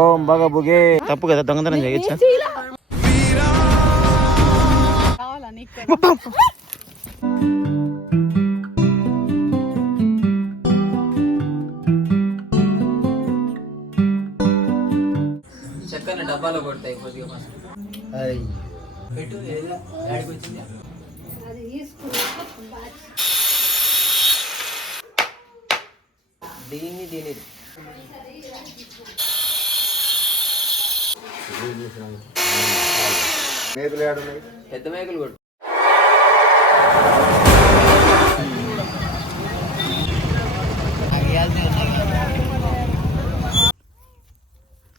ఓం బాగా బుగే తప్పు కదా దొంగతనం చేయొచ్చా చక్కని డబ్బాలో కొడతాయి కొద్దిగా ఫస్ట్ పెట్టు యాడికి వచ్చింది దీన్ని పెద్ద మేకలు కొట్టు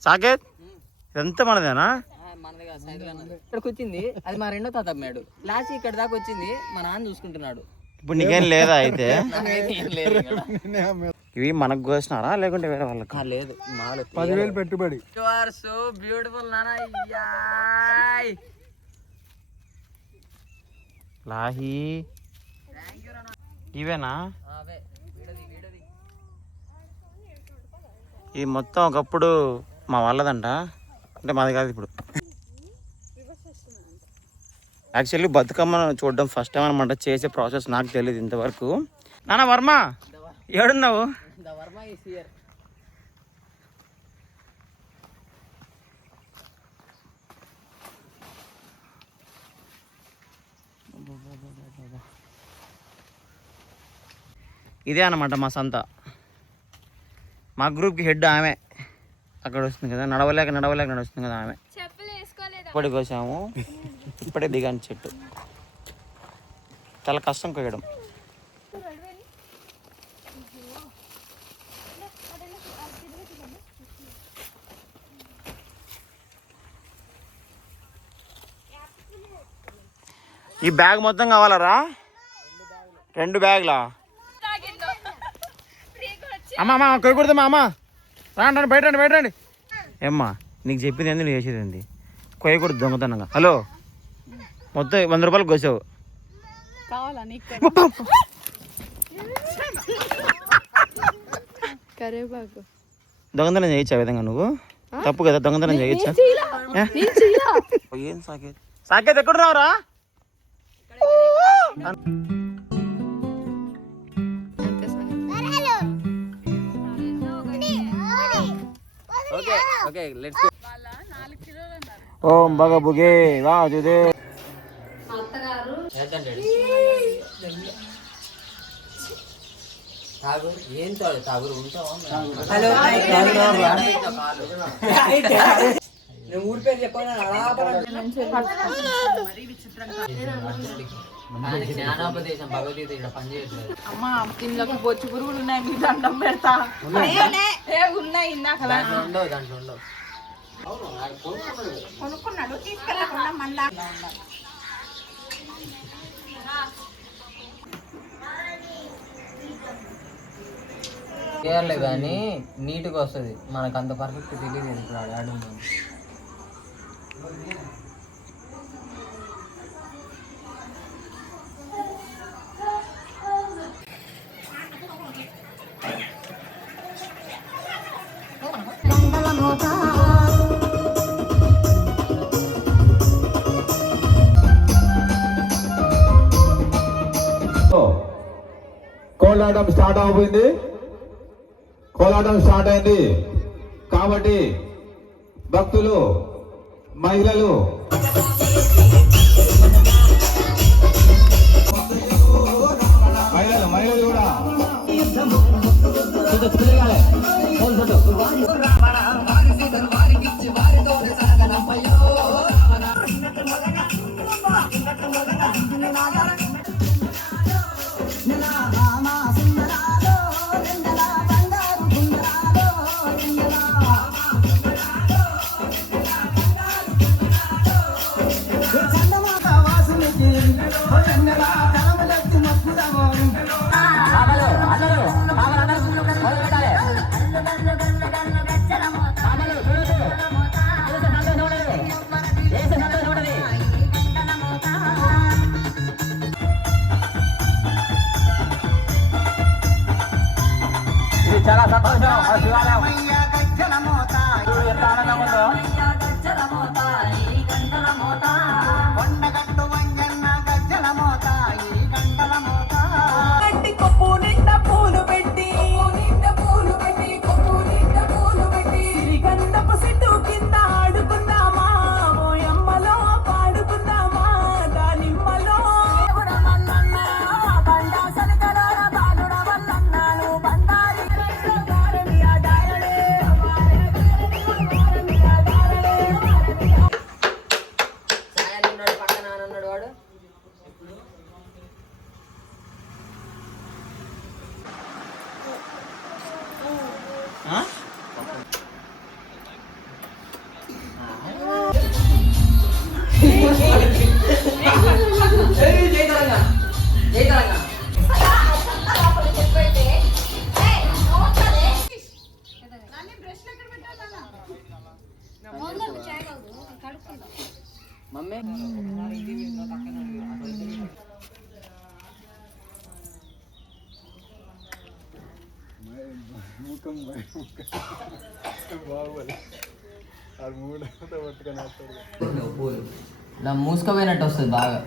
సాకేత్ ఎంత మనదేనా ఇక్కడికి వచ్చింది అది మా రెండో తాత అమ్మాడు లాస్ట్ ఇక్కడ దాకా వచ్చింది మా నాన్న చూసుకుంటున్నాడు ఇప్పుడు నీకేం లేదా అయితే ఇవి మనకు కోసినారా లేకుంటే వేరే వాళ్ళకి లేదు 10,000 పెట్టుబడి యు ఆర్ సో బ్యూటిఫుల్ నానా లాహి ఇవేనా ఇది మొత్తం ఒకప్పుడు మా వాళ్ళదంట అంటే మాది కాదు ఇప్పుడు యాక్చువల్లీ బతుకమ్మ చూడడం ఫస్ట్ టైం అనమాట చేసే ప్రాసెస్ నాకు తెలియదు ఇంతవరకు నాన్న వర్మ ఏడున్నావు ఇదే అన్నమాట మా సంత మా గ్రూప్కి హెడ్ ఆమె అక్కడ వస్తుంది కదా నడవలేక నడుస్తుంది కదా ఆమె ఇప్పటికి కోసాము ఇప్పుడే దిగాను చెట్టు చాలా కష్టం కోయడం ఈ బ్యాగ్ మొత్తం కావాలరా 2 బ్యాగ్లా అమ్మా కొయ్యకూడదమ్మా అమ్మ రాండి బయట రండి ఏమ్మా నీకు చెప్పింది ఏంది నువ్వు చేసేది ఏంది కొయ్యకూడదు దొంగతనంగా హలో మొత్తం 100 రూపాయలు కోసావు దొంగతనం చేయొచ్చు ఆ విధంగా నువ్వు తప్పు కదా దొంగతనం చేయొచ్చా ఏం సాకేత్ ఎక్కడ రావురా ఓం బాగా బుగే వా చూదే తాగురు ఉంటావా ఊరి పేరు చెప్పండి జ్ఞానోపదేశం భగవద్గీత ఇక్కడ పనిచేయట్లేదు అమ్మా ఇందులోకి బొచ్చు పురుగులు ఉన్నాయి మీ దండం పెడతా ఉన్నాయి దాంట్లో ఉండవు కొనుక్కున్నాడు తీసుకెళ్ళకుండా మళ్ళా కేర్లే కానీ నీట్గా వస్తుంది మనకు అంత పర్ఫెక్ట్ తెలియదు ఇప్పుడు ఆడు కోలాటం స్టార్ట్ అయిపోయింది కోలాటం స్టార్ట్ అయింది కాబట్టి భక్తులు మహిళలు కూడా మమ్మీ పూలు ఇలా మూసుకుపోయినట్టు వస్తుంది బాగా.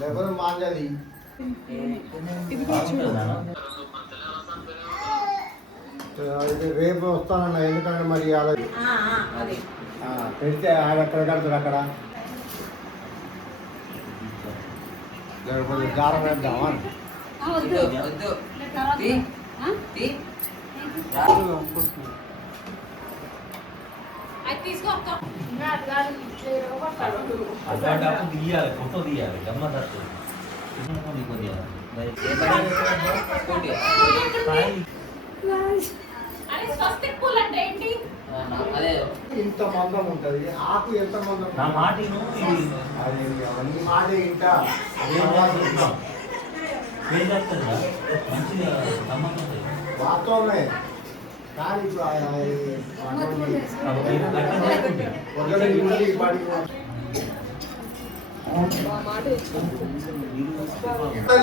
లేకపోతే మాంజాలి రేపు వస్తానన్నా, ఎందుకంటే మరి అలా పెడితే ఎక్కడ కడతాడు అక్కడ లేకపోతే దారం వేద్దామా. ఇంత మందం ఉంటది, ఆకు ఎంత మందం అవన్నీ మాట ఇంట వాస్తవమే. కానీ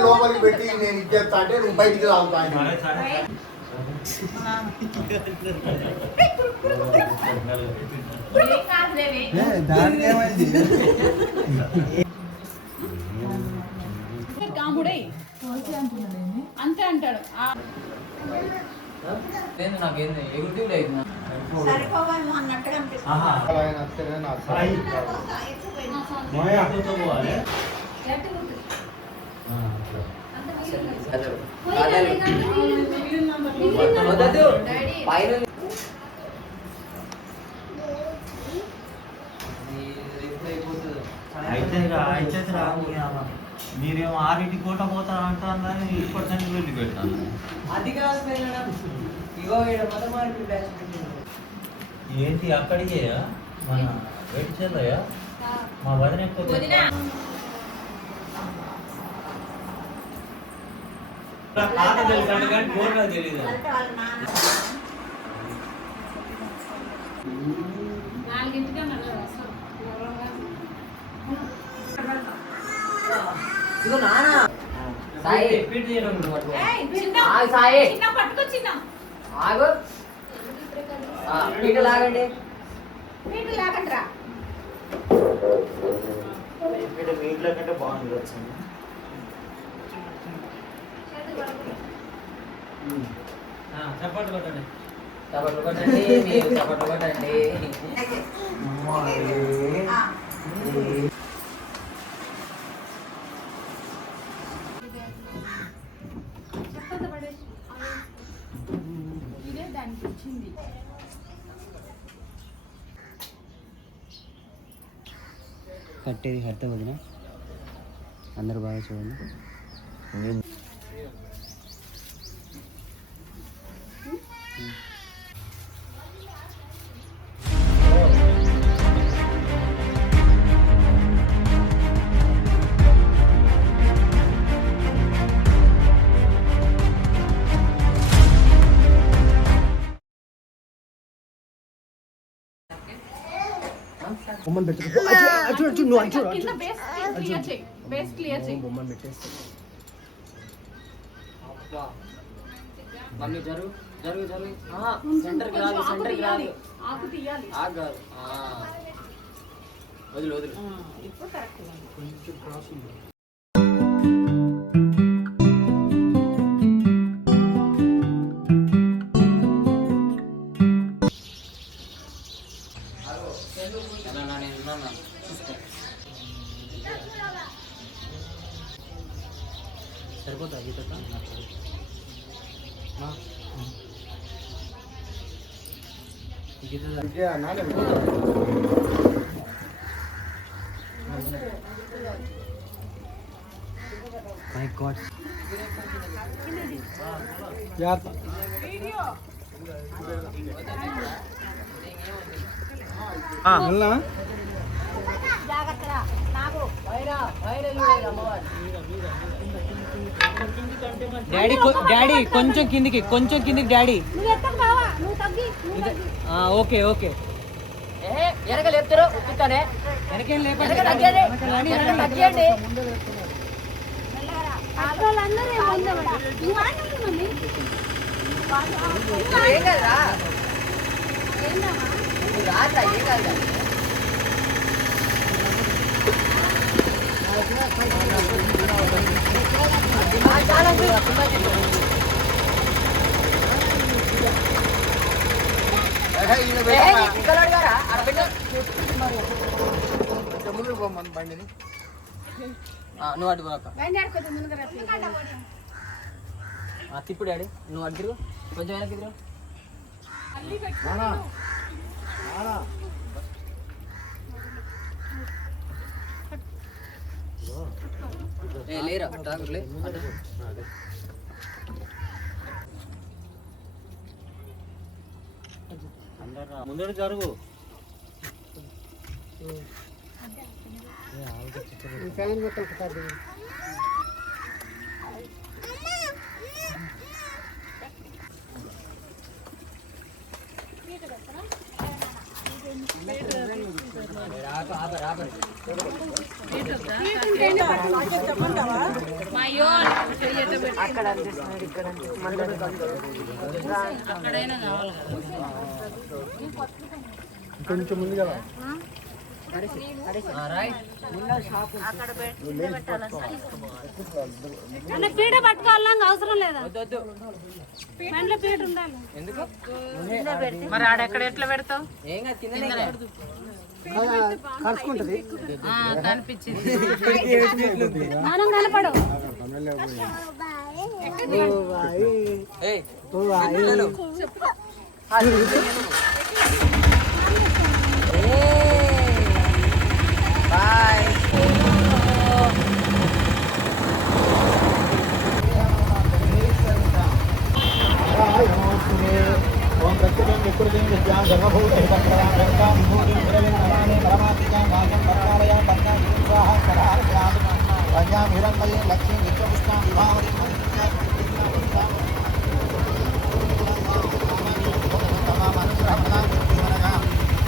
లోపలికి పెట్టి నేను ఇచ్చేస్తా అంటే నువ్వు బయటికి రావుతాను. అంతే అంటాడు. నాకేంది ఎగురుతూ లేదు. మీరేమో 6 కోట పోతారు అంటారని ఇప్పటికీ వెళ్ళి పెట్టాను. అది కాదు ఇగో ఏంటి అక్కడికే మన వెయిట్ చేయలేయా మా వదిన ఎక్కువ తెలియదు. ఇగో నానా సాయి రిపీట్ చేయడం సాయి ఆగు. పీట లాగండి. మీట్లో కంటే బాగుంది వచ్చింది. చప్పట్లు కొట్టండి, చప్పట్లు కొట్టండి, మీరు చప్పట్లు కొట్టండి. కట్టేది కడితే వదిన అందరు బాగా చూడండి. బొమ్మను పెట్టు. మమ్మీ జరుగు జరుగు జరుగు. సెంటర్కి రాదు, సెంటర్కి రాదు. ఆగు. వదిలు వదిలు. మై గాడ్ డాడీ డాడీ కొంచెం కిందికి డాడీ ఓకే ఓకే వెనక లేపుతారు ఉప్పుతానే వెనకేం తగ్గియండి ఏం కదరా రాత్రా ఏం కాదు చాలా ముందుకు పోమని బండిని. నువ్వు అటు పోక తిప్పుడు డాడీ నువ్వు అటు తిరుగు కొంచెం వెనక్కి తిరుగు లేరా ట్రాఫిక్ లే ముందర జరుగు అక్కడ అక్కడైనా కావాలి కొంచెం ముందు కదా పీట పట్టుకోవాలని అవసరం లేదా బండ్లో పీట ఉండాలి ఎందుకు మరి ఆడెక్కడ ఎట్లా పెడతావు ఏం కలుసుకుంటది. కనిపించింది మనం కనపడు బాయ్ ఓం ప్రత్యేకం వికృతిం విద్యాం సర్వభూత హితప్రదాం గంగాం విభూతిం విరవిం నమామి పరమాత్మికాం వాసం పరకాలయాం పద్మాం విద్వాహం కరార్యాం పంచాం హిరణ్మయీం లక్ష్మీం విశ్వపుష్టాం విభావరీం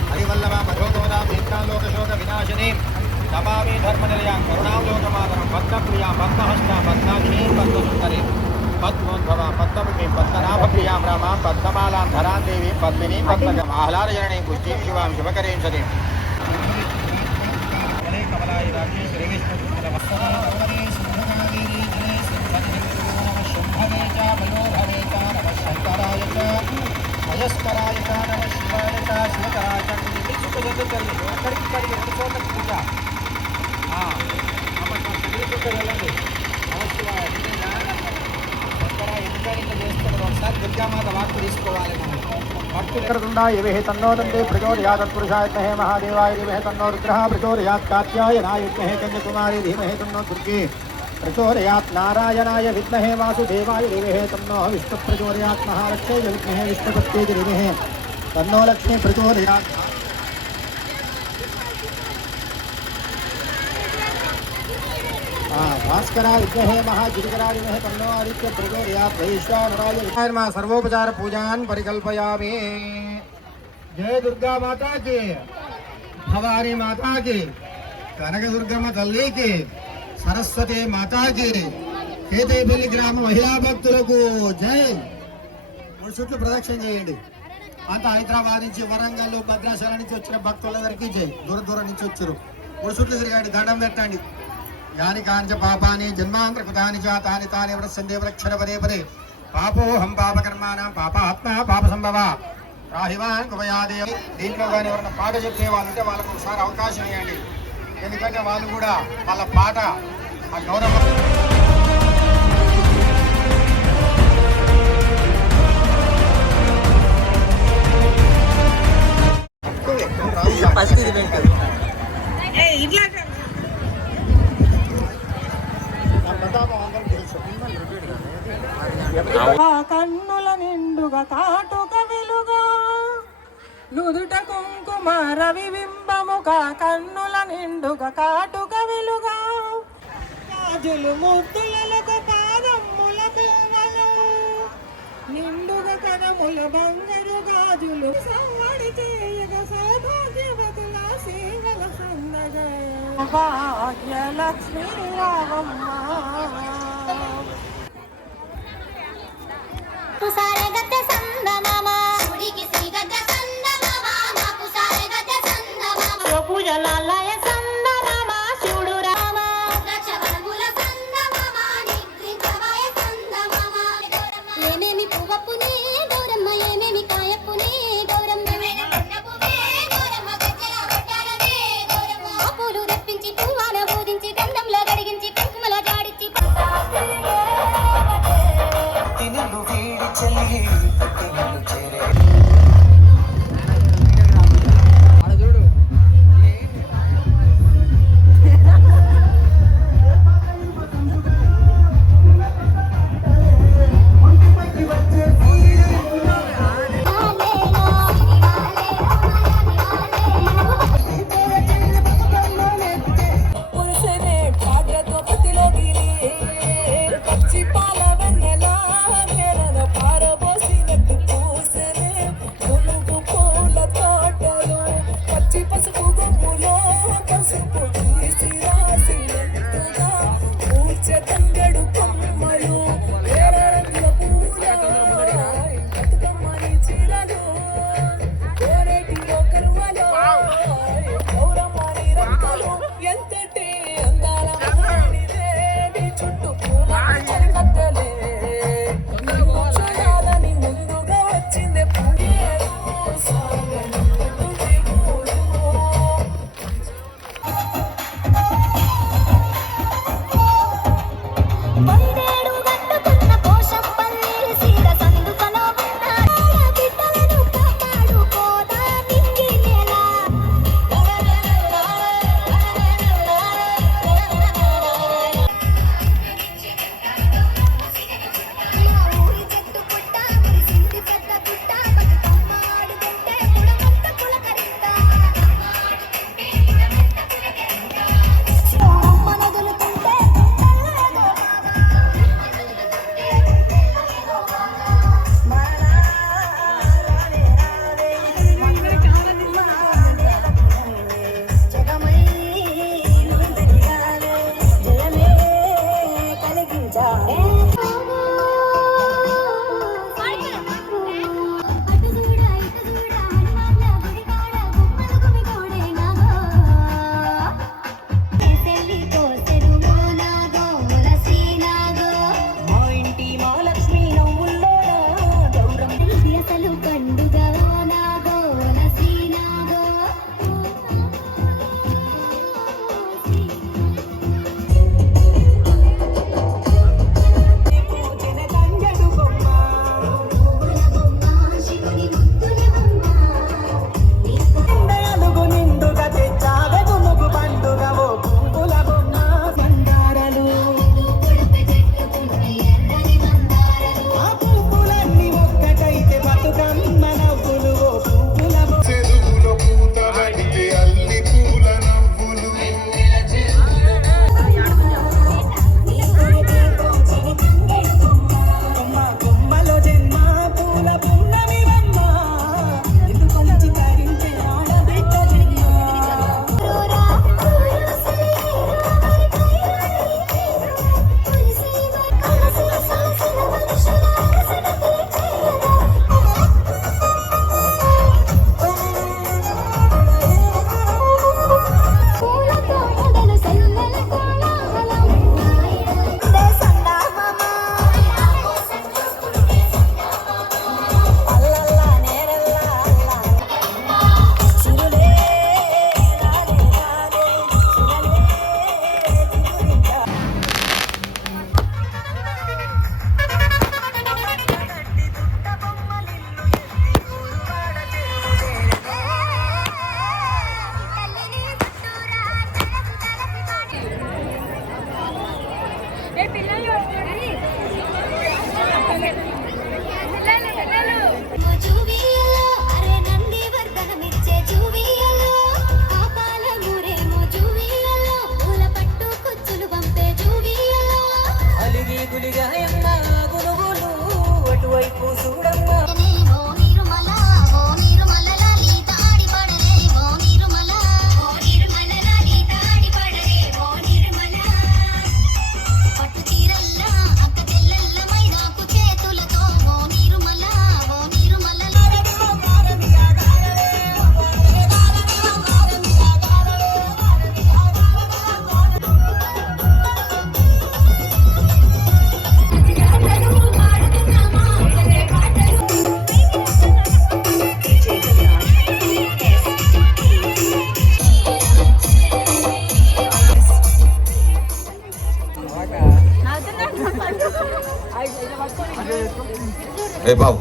హరివల్లభా మధోగమదాం దీర్ఘాలోకశోక వినాశనీం నమామి ధర్మనిలయాం కరుణాం లోకమాతరం పద్మప్రియాం పద్మహస్తాం పద్మాగ్నీం పద్మసుందరీం పద్మోద్భవ పద్మముఖీం పద్మనాభప్రియాం రామాం పద్మమాలాం ధరాం దేవీం పద్మినీం పద్మజం ఆహ్లాదజననీం పుష్టిం శివాం శుభకరీం సదీం కమలాయ రాజ్ఞే శ్రీ విష్ణు శుంభవే చ మనోభవే చ నమ శంకరాయ చ అయస్కరాయ చ నమ శివాయ చ శివకరాయ చ సుఖజగతల్లి ఎక్కడికి ఎన్ని చోట్లకి పూజ వెళ్ళండి నమ శివాయ ఒకసారి దుర్గామాత వాక్కు తీసుకోవాలి భక్తులుండాయ విహే తన్నోదంతే ప్రచోదయాత్పురుషాయ విద్మహే మహాదేవాయ ధీమహి తన్నో రుద్రః ప్రచోదయాత్ కాత్యాయనాయ విద్మహే కన్యకుమారి ధీమహి తన్నో దుర్గే ప్రచోదయాత్ నారాయణాయ విద్మహే వాసుదేవాయ ధీమహి తన్నో విష్ణు ప్రచోదయాత్ మహాలక్ష్మీ విద్మహే విష్ణుపత్యే ధీమహి తన్నో లక్ష్మీ ప్రచోదయాత్ భాస్కరా విద్మహే మహాజిరికరా విద్మహే తన్నో ఆదిత్య ప్రచోదయాత్ వైశ్వానరాయ సర్వోపచార పూజాన్ పరికల్పయామి. జయ దుర్గా మాతా కి, భవానీ మాతా కి, కనకదుర్గమ్మ తల్లికి, సరస్వతి మాతాకి, కేతేపల్లి గ్రామ మహిళా భక్తులకు జై. 3 చుట్లు ప్రదక్షిణ చేయండి. అంత హైదరాబాద్ నుంచి, వరంగల్, భద్రాచలం నుంచి వచ్చిన భక్తులందరికీ జై. దూరం నుంచి వచ్చారు. 3 చుట్లు తిరగండి, దండం పెట్టండి. యాని కాంచ పాపాని జన్మాంతర కృతాని చ తాని తాని వ్రత్సందేవరక్షర పదే పదే పాపోహం పాపకర్మాణం పాపాత్మ పాప సంభవ రాహివాన్ కుమయాదేవి. దీంట్లో కానీ ఎవరైనా పాట చెప్పే వాళ్ళు ఉంటే వాళ్ళకు ఒకసారి అవకాశం ఇవ్వండి. ఎందుకంటే వాళ్ళు కూడా వాళ్ళ పాట ఆ గౌరవం కాటుక వెలుగా నుదుట కుంకుమ రవి బింబముగా కన్నుల నిండుగా కాటుక వెలుగా గాజులు ముద్దులకు పాదమ్ముల పువ్వలు నిండుగా కనముల బంగారు గాజులు సవ్వడి చేయగ సౌభాగ్యవతుల సేవల సన్నగా భాగ్యలక్ష్మి రావమ్మ పూజలాలయ సందమామ శివుడు రామ ఏమేమి పువ్వప్పునే గౌరమ్మ ఏమేమి కాయప్పునే గౌరమ్మ పూలు రప్పించి పువ్వాన బోధించి గంధంలో గడిగించి కుంకుమల జాడించి నిన్ను వీడి చెల్లి నిన్ను చేరే ఏ బాబు